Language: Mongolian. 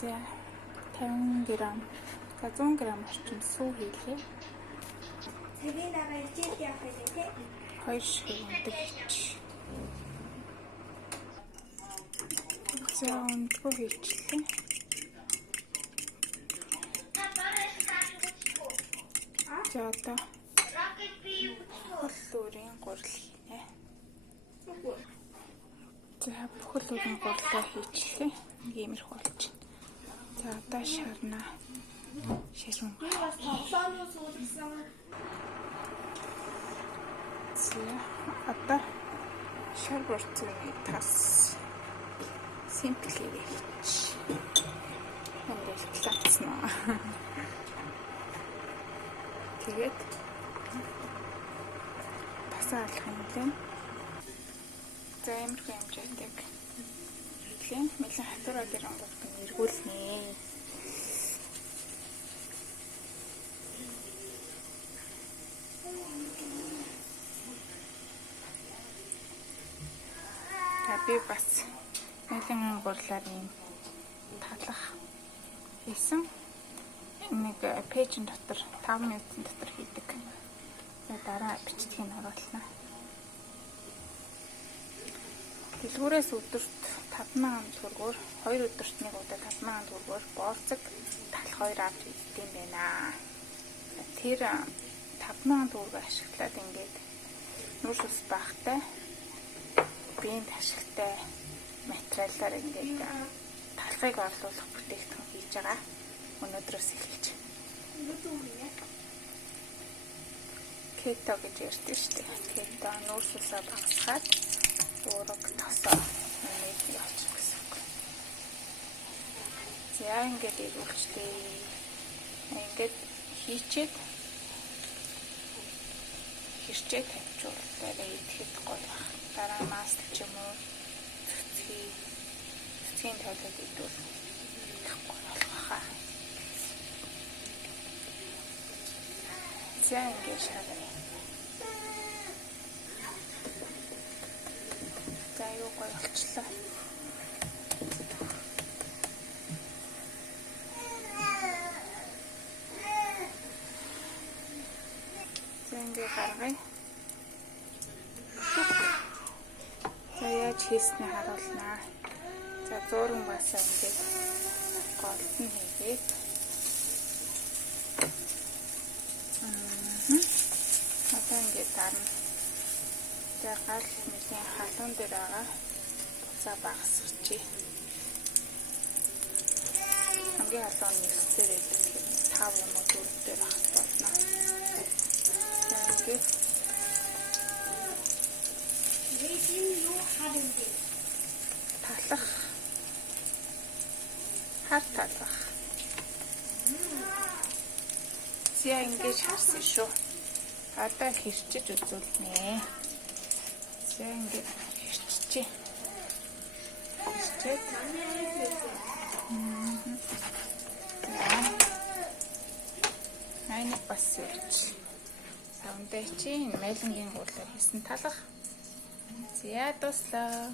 За 50 г. За 100 г орчим сүү хийлээ. Цагийн дараа ичээд явах юм тий. 2 шиг ундаг хийчих. За ундгүй хийчихлээ. За одоо бүхэл өөрийн гурил хийнэ. За бүхэл өөрийн гурилаа хийчихлээ. Иймэрхүү болж байна. За одоо шарна. Шашин. Тоглоомоос үүдсэн. За одоо шар борцооны тас симпл хийж. Энд плацна. Тэгээд тасаа алах юм лээ. За иймэрхүү хэмжээтэй тийм мэлэн хатураа дээр онгод эргүүлнэ. Би бас мэлэн гурлаар юм талах хийсэн. Нэг пэйжин дотор 5 минутын дотор хийдэг. Дараа бичдгийг оруулна. Дэлгүүрээс өдөрт 50000 төгрөгөөр 2 өдөрт нэг удаа 50000 төгрөгөөр борцог талах 2 авч хийдэг юм байна. Тэр 50000 төгрөгөөр ашиглаад ингээд нүүрс ус багтай биеийн ашигтай материалаар ингээд талхыг орлуулах бүтээгдэхүүн хийж байгаа. Өнөөдрөөс эхэлж. Кето гэж ярьдаг шүү дээ. Кето нүүрс усаа багасгаад уураг тосоо нэг явуучих гэсэн үг. За ингээд ирүүлжтэй. Ингээд хийчээд хэрчээ тавьчихвал идэхэд гол баг. Дараа маст ч юм уу цэцгийн тойлоод идвэл гол болохаа. За ингээд шаарна. За юу гоё болчихлоо. За ингээд гаргая. За яаж хийснээ харуулнаа. За зууран басаа ингээд голд нь хийгээд одоо ингээд дарна. За гал нэлийн халуун дээр байгаа буцаа багасгачих. Хамгийн халуун нэсээр идэхэд 5 юм уу 4 дээр багас болно. За ингээд юу харин талах хар талах. Зя ингэж харсан шүү. Одоо хэрчиж үзүүлнэ. За ингэж хэрччихье. Хэрчээд. Айныг бас хэрч. Савндаа чи мэлэнгийн гурлаар хийсэн талах. За дуслаа.